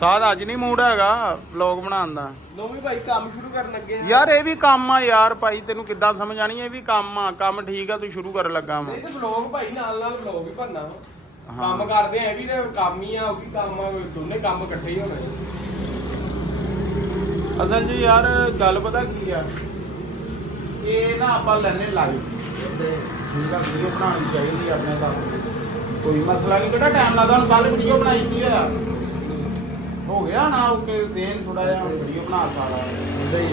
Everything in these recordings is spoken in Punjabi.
ਸਾਧ ਅੱਜ ਨਹੀਂ ਮੂਡ ਹੈਗਾ ਵਲੌਗ ਬਣਾਉਣ ਦਾ। ਲੋ ਵੀ ਭਾਈ ਕੰਮ ਸ਼ੁਰੂ ਕਰਨ ਲੱਗੇ ਯਾਰ ਇਹ ਵੀ ਕੰਮ ਆ ਯਾਰ ਭਾਈ, ਤੈਨੂੰ ਕਿੱਦਾਂ ਸਮਝ ਆਣੀ? ਇਹ ਵੀ ਕੰਮ ਆ, ਕੰਮ ਠੀਕ ਆ, ਤੂੰ ਸ਼ੁਰੂ ਕਰਨ ਲੱਗਾ ਵਾ। ਨਹੀਂ ਤੇ ਵਲੌਗ ਭਾਈ ਨਾਲ ਵਲੌਗ ਵੀ ਬਣਨਾ ਕੰਮ ਕਰਦੇ ਆ, ਇਹ ਵੀ ਤੇ ਕੰਮ ਹੀ ਆ, ਉਹ ਵੀ ਕੰਮ ਆ, ਦੋਨੇ ਕੰਮ ਇਕੱਠੇ ਹੀ ਹੋਣੇ। ਅਸਲ 'ਚ ਯਾਰ ਗੱਲ ਪਤਾ ਕੀ ਆ, ਇਹ ਨਾ ਆਪਾਂ ਲੈਣੇ ਲਾਈਵ ਠੀਕ ਆ, ਵੀਡੀਓ ਬਣਾਉਣੀ ਚਾਹੀਦੀ ਆਪਣੇ ਕੰਮ ਦੀ, ਕੋਈ ਮਸਲਾ ਨਹੀਂ। ਕਿਹੜਾ ਟਾਈਮ ਲੱਗਦਾ? ਹੁਣ ਕੱਲ ਵੀਡੀਓ ਬਣਾਈ ਕੀ ਹੋਇਆ, ਹੋ ਗਿਆ ਨਾ ਓਕੇ, ਦੇਨ ਥੋੜਾ ਜਿਹਾ ਵੀਡੀਓ ਬਣਾ ਸਕਦਾ।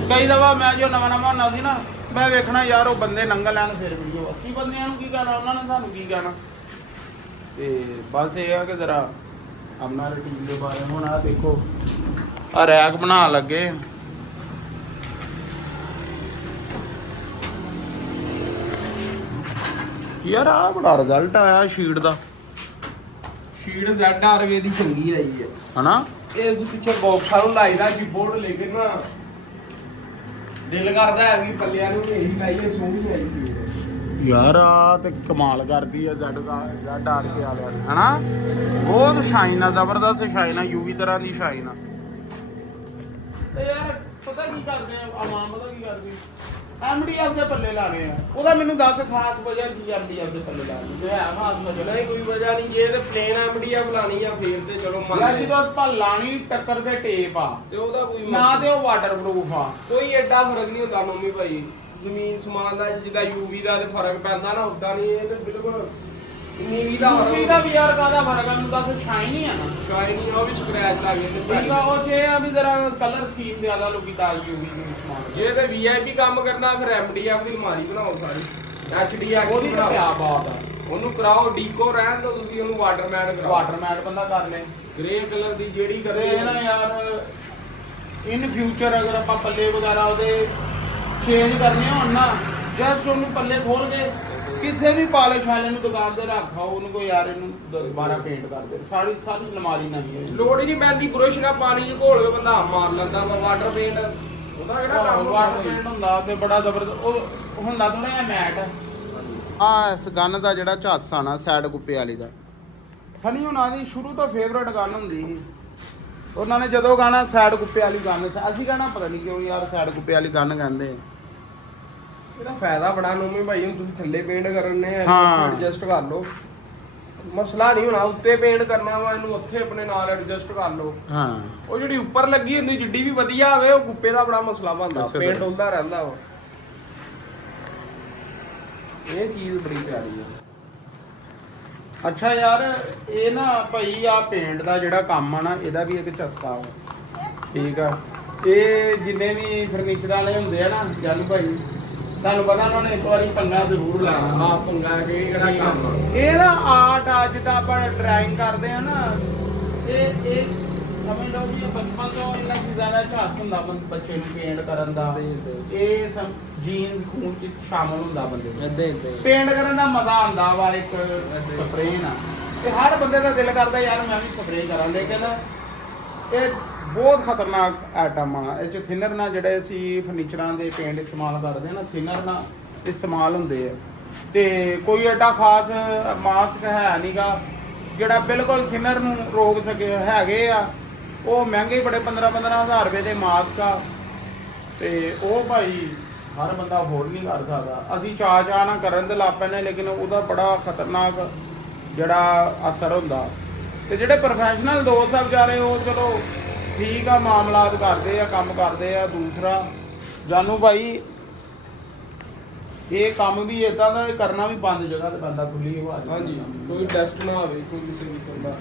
ਕਈ ਦਫਾ ਮੈਂ ਜੋ ਨਵਾਂ ਹੁੰਦਾ ਸੀ ਨਾ, ਮੈਂ ਵੇਖਣਾ ਯਾਰ ਉਹ ਬੰਦੇ ਨੰਗਾ ਲੈਣ ਫਿਰ ਵੀਡੀਓ, 80 ਬੰਦਿਆਂ ਨੂੰ ਕੀ ਕਹਿਣਾ, ਉਹਨਾਂ ਨੇ ਸਾਨੂੰ ਕੀ ਕਹਿਣਾ। ਤੇ ਬਸ ਇਹ ਆ ਕਿ ਜ਼ਰਾ ਆਪਣਾ ਰੂਟੀਨ ਦੇ ਬਾਰੇ। ਹੁਣ ਆਹ ਦੇਖੋ ਆ ਰੈਕ ਬਣਾ ਲੱਗੇ, ਯਾਰ ਆ ਬੜਾ ਰਿਜ਼ਲਟ ਆਇਆ ਸ਼ੀਟ ਦਾ। ਸ਼ੀਟ ZRV ਦੀ ਚੰਗੀ ਆਈ ਹੈ ਹਨਾ। ਇਸ ਪਿੱਛੇ ਬਾਕਸਾਂ ਨੂੰ ਲਾਈਦਾ ਜੀ ਬੋਰਡ ਲੈ ਕੇ ਨਾ, ਦਿਲ ਕਰਦਾ ਹੈ ਵੀ ਪੱਲਿਆਂ ਨੂੰ ਇਹੀ ਲਾਈਏ, ਸੋਹਣੀ ਆਈ ਸੀ ਯਾਰ ਆ ਤੇ ਕਮਾਲ ਕਰਦੀ ਆ ZRV ਵਾਲਿਆਂ ਦੀ ਹਨਾ। ਬਹੁਤ ਸ਼ਾਈਨ ਆ, ਜ਼ਬਰਦਸਤ ਸ਼ਾਈਨ ਆ, ਯੂਵੀ ਤਰ੍ਹਾਂ ਦੀ ਸ਼ਾਈਨ ਆ। ਤੇ ਯਾਰ ਪਤਾ ਕੀ ਕਰਦੇ ਆ ਆਵਾਮ, ਪਤਾ ਕੀ ਕਰਦੀ, MDF ਦੇ ਪੱਲੇ ਲਾਣੇ ਆ। ਉਹਦਾ ਮੈਨੂੰ ਦੱਸ ਖਾਸ ਵਜ੍ਹਾ ਕੀ MDF ਦੇ ਪੱਲੇ ਲਾਣੀ? ਜੇ ਹੈ ਖਾਸ ਵਜ੍ਹਾ ਨਹੀਂ ਕੋਈ ਵਜ੍ਹਾ ਨਹੀਂ, ਜੇ ਤੇ ਪਲੇਨ MDF ਲਾਣੀ ਆ ਫੇਰ ਤੇ ਚਲੋ ਮੰਨ ਯਾਰ ਜਦੋਂ ਆਪਾਂ ਲਾਣੀ ਟੱਕਰ ਦੇ ਟੇਪ ਆ ਤੇ ਉਹਦਾ ਕੋਈ ਨਾ, ਤੇ ਉਹ ਵਾਟਰਪ੍ਰੂਫ ਆ। ਕੋਈ ਐਡਾ ਫਰਕ ਨਹੀਂ ਹੁੰਦਾ ਮੰਮੀ ਭਾਈ, ਜ਼ਮੀਨ ਸਮਾਨ ਦਾ ਜਿੱਦਾਂ UV ਦਾ ਤੇ ਫਰਕ ਪੈਂਦਾ ਨਾ, ਉਦਾਂ ਨਹੀਂ ਇਹ ਤੇ ਬਿਲਕੁਲ ਨੀਵੀ ਦਾ UV ਦਾ ਵੀ ਯਾਰ ਕਾਹਦਾ ਫਰਕ ਆ? ਮੈਨੂੰ ਦੱਸ, ਸ਼ਾਈਨ ਹੀ ਆ ਨਾ। ਸ਼ਾਇਨੀ ਉਹ ਵੀ ਸਕ੍ਰੈਚ ਲੱਗ ਗਏ ਤੇ ਠੀਕ ਆ, ਉਹ ਜੇ ਆ ਵੀ ਜ਼ਰਾ ਕਲਰ ਸਕੀਮ ਜ਼ਿਆਦਾ ਲੋਕੀ ਦਾਲ UV ਨੂੰ ਇਸਤੇਮਾਲ ਜੇ ਤੇ VIP ਕੰਮ ਕਰਨਾ ਫਿਰ MDF ਦੀ ਅਲਮਾਰੀ ਬਣਾਓ ਸਾਰੀ HDX ਉਹਦੀ ਤਾਂ ਕਿਆ ਬਾਤ ਆ। ਉਹਨੂੰ ਕਰਾਓ ਡੀਕੋ, ਰਹਿਣ ਦਿਓ ਤੁਸੀਂ ਉਹਨੂੰ ਵਾਟਰਮੈਨ ਕਰਾਓ। ਵਾਟਰਮੈਟ ਬੰਦਾ ਕਰ ਲੈ ਗ੍ਰੇ ਕਲਰ ਦੀ ਜਿਹੜੀ ਤੇ ਕਰਦੇ ਇਹ ਨਾ ਯਾਰ ਇਨ ਫਿਊਚਰ ਅਗਰ ਆਪਾਂ ਪੱਲੇ ਵਗੈਰਾ ਉਹਦੇ ਚੇਂਜ ਕਰਨੇ ਹੋਣ ਨਾ, ਜਸਟ ਉਹਨੂੰ ਪੱਲੇ ਖੋਲ ਕੇ ਕਿਸੇ ਵੀ ਪਾਲਿਸ਼ ਵਾਲੇ ਨੂੰ ਦੁਕਾਨ ਤੇ ਰੱਖਾਓ, ਉਹਨੂੰ ਕੋਈ ਯਾਰ ਇਹਨੂੰ ਦੁਬਾਰਾ ਪੇਂਟ ਕਰ ਦੇ, ਸਾਰੀ ਅਲਮਾਰੀ ਨਵੀਂ ਹੋ ਜਾਊ। ਲੋੜ ਹੀ ਨਹੀਂ ਪੈਂਦੀ, ਬੁਰਸ਼ ਨਾਲ ਪਾਣੀ ਚ ਘੋਲ ਕੇ ਬੰਦਾ ਮਾਰ ਲੈਂਦਾ ਵਾ। ਵਾਟਰ ਪੇਂਟ ਉਹਦਾ ਕਿਹੜਾ ਕੰਮ ਵਾਟਰ ਪੇਂਟ ਹੁੰਦਾ ਤੇ ਬੜਾ ਜ਼ਬਰਦਸਤ ਉਹ ਹੁੰਦਾ, ਥੋੜਾ ਜਿਹਾ ਮੈਟ ਆ। ਇਸ ਗਨ ਦਾ ਜਿਹੜਾ ਝੱਸ ਆ ਨਾ ਸਾਈਡ ਗੁੱਪੇ ਵਾਲੀ ਦਾ, ਸਨੀ ਹੁਣਾਂ ਦੀ ਸ਼ੁਰੂ ਤੋਂ ਫੇਵਰਟ ਗਨ ਹੁੰਦੀ ਸੀ। ਉਹਨਾਂ ਨੇ ਜਦੋਂ ਗਾਣਾ ਸਾਈਡ ਗੁੱਪੇ ਵਾਲੀ ਗਨ, ਅਸੀਂ ਕਹਿਣਾ ਪਤਾ ਨਹੀਂ ਕਿਉਂ ਯਾਰ ਸਾਈਡ ਗੁੱਪੇ ਵਾਲੀ ਗਨ ਕਹਿੰਦੇ। ਇਹਦਾ ਫਾਇਦਾ ਬੜਾ ਨੋਮੀ ਭਾਈ, ਹੁਣ ਤੁਸੀਂ ਥੱਲੇ ਪੇਂਟ ਕਰਨੇ ਆ, ਹਾਂ। ਐਡਜਸਟ ਕਰ ਲਓ, ਮਸਲਾ ਨਹੀਂ ਹੋਣਾ। ਉੱਤੇ ਪੇਂਟ ਕਰਨਾ ਵਾ, ਇਹਨੂੰ ਉੱਥੇ ਆਪਣੇ ਨਾਲ ਐਡਜਸਟ ਕਰ ਲਓ। ਹਾਂ, ਉਹ ਜਿਹੜੀ ਉੱਪਰ ਲੱਗੀ ਹੁੰਦੀ ਜਿੱਡੀ ਵੀ ਵਧੀਆ ਹੋਵੇ, ਉਹ ਗੁੱਪੇ ਦਾ ਬੜਾ ਮਸਲਾ ਬਣਦਾ, ਪੇਂਟ ਉਲਦਾ ਰਹਿੰਦਾ ਵਾ। ਇਹ ਚੀਜ਼ ਬੜੀ ਪਿਆਰੀ ਹੈ। ਅੱਛਾ ਯਾਰ ਇਹ ਨਾ ਭਾਈ ਆ ਪੇਂਟ ਦਾ ਜਿਹੜਾ ਕੰਮ ਆ ਨਾ, ਇਹਦਾ ਵੀ ਇੱਕ ਚਸਕਾ ਵਾ, ਠੀਕ ਆ। ਇਹ ਜਿੰਨੇ ਵੀ ਫਰਨੀਚਰ ਵਾਲੇ ਹੁੰਦੇ ਆ ਨਾ ਜਾਨੂ ਭਾਈ, ਤੁਹਾਨੂੰ ਪਤਾ ਉਹਨਾਂ ਨੇ ਇੱਕ ਵਾਰੀ ਪੰਗਾ ਜ਼ਰੂਰ ਲਾਣਾ। ਹਾਂ ਪੰਗਾ ਕਿਹੜਾ ਕੰਮ ਇਹ ਨਾ ਆਰਟ ਆ, ਜਿੱਦਾਂ ਆਪਾਂ ਡਰਾਇੰਗ ਕਰਦੇ ਆ ਨਾ, ਇਹ ਸਮਝ ਲਓ ਵੀ ਬਚਪਨ ਤੋਂ ਇਹਨਾਂ ਚੀਜ਼ਾਂ ਦਾ ਝਾਸ ਹੁੰਦਾ ਬੱਚੇ ਨੂੰ ਪੇਂਟ ਕਰਨ ਦਾ। ਇਹ ਸਭ ਜੀਨਸ ਖੂਨ ਚ ਸ਼ਾਮਲ ਹੁੰਦਾ ਬੰਦੇ ਦੇ। ਪੇਂਟ ਕਰਨ ਦਾ ਮਜ਼ਾ ਆਉਂਦਾ ਵਾ, ਇੱਕ ਸਪਰੇਅ ਨਾਲ। ਤੇ ਹਰ ਬੰਦੇ ਦਾ ਦਿਲ ਕਰਦਾ ਯਾਰ ਮੈਂ ਵੀ ਸਪਰੇਅ ਕਰਾਂ, ਲੇਕਿਨ ਇਹ ਬਹੁਤ ਖਤਰਨਾਕ ਆਈਟਮ ਆ। ਇਹ ਚ ਥਿਨਰ ਨਾਲ ਜਿਹੜੇ ਅਸੀਂ ਫਰਨੀਚਰਾਂ ਦੇ ਪੇਂਟ ਇਸਤੇਮਾਲ ਕਰਦੇ ਆ ਨਾ, ਥਿਨਰ ਨਾਲ ਇਸਤੇਮਾਲ ਹੁੰਦੇ ਆ। ਤੇ ਕੋਈ ਐਡਾ ਖਾਸ ਮਾਸਕ ਹੈ ਨਹੀਂਗਾ ਜਿਹੜਾ ਬਿਲਕੁਲ ਥਿਨਰ ਨੂੰ ਰੋਕ ਸਕੇ। ਹੈਗੇ ਆ ਉਹ ਮਹਿੰਗੇ ਬੜੇ 15,000 ਰੁਪਏ ਦੇ ਮਾਸਕ ਆ, ਤੇ ਉਹ ਭਾਈ ਹਰ ਬੰਦਾ ਅਫੋਰਡ ਨਹੀਂ ਕਰ ਸਕਦਾ। ਅਸੀਂ ਚਾਅ ਨਾ ਕਰਨ ਦੇ ਲੱਗ ਪੈਂਦੇ, ਲੇਕਿਨ ਉਹਦਾ ਬੜਾ ਖਤਰਨਾਕ ਜਿਹੜਾ ਅਸਰ ਹੁੰਦਾ। ਤੇ ਜਿਹੜੇ ਪ੍ਰੋਫੈਸ਼ਨਲ ਦੋਸਤ ਆ ਵਿਚਾਰੇ, ਉਹ ਚਲੋ ਠੀਕ ਆ, ਮਾਮਲਾਤ ਕਰਦੇ ਆ, ਕੰਮ ਕਰਦੇ ਆ। ਦੂਸਰਾ ਜਾਨੂ ਭਾਈ ਇਹ ਕੰਮ ਵੀ ਇਦਾਂ ਦਾ ਕਰਨਾ ਵੀ ਬੰਦ ਜਗ੍ਹਾ ਤੇ ਬੰਦਾ, ਖੁੱਲੀ ਹਵਾ 'ਚ। ਹਾਂਜੀ, ਕੋਈ ਡਸਟ ਨਾ ਹੋਵੇ ਕੋਈ ਕਿਸੇ ਵੀ ਤਰ੍ਹਾਂ ਦਾ।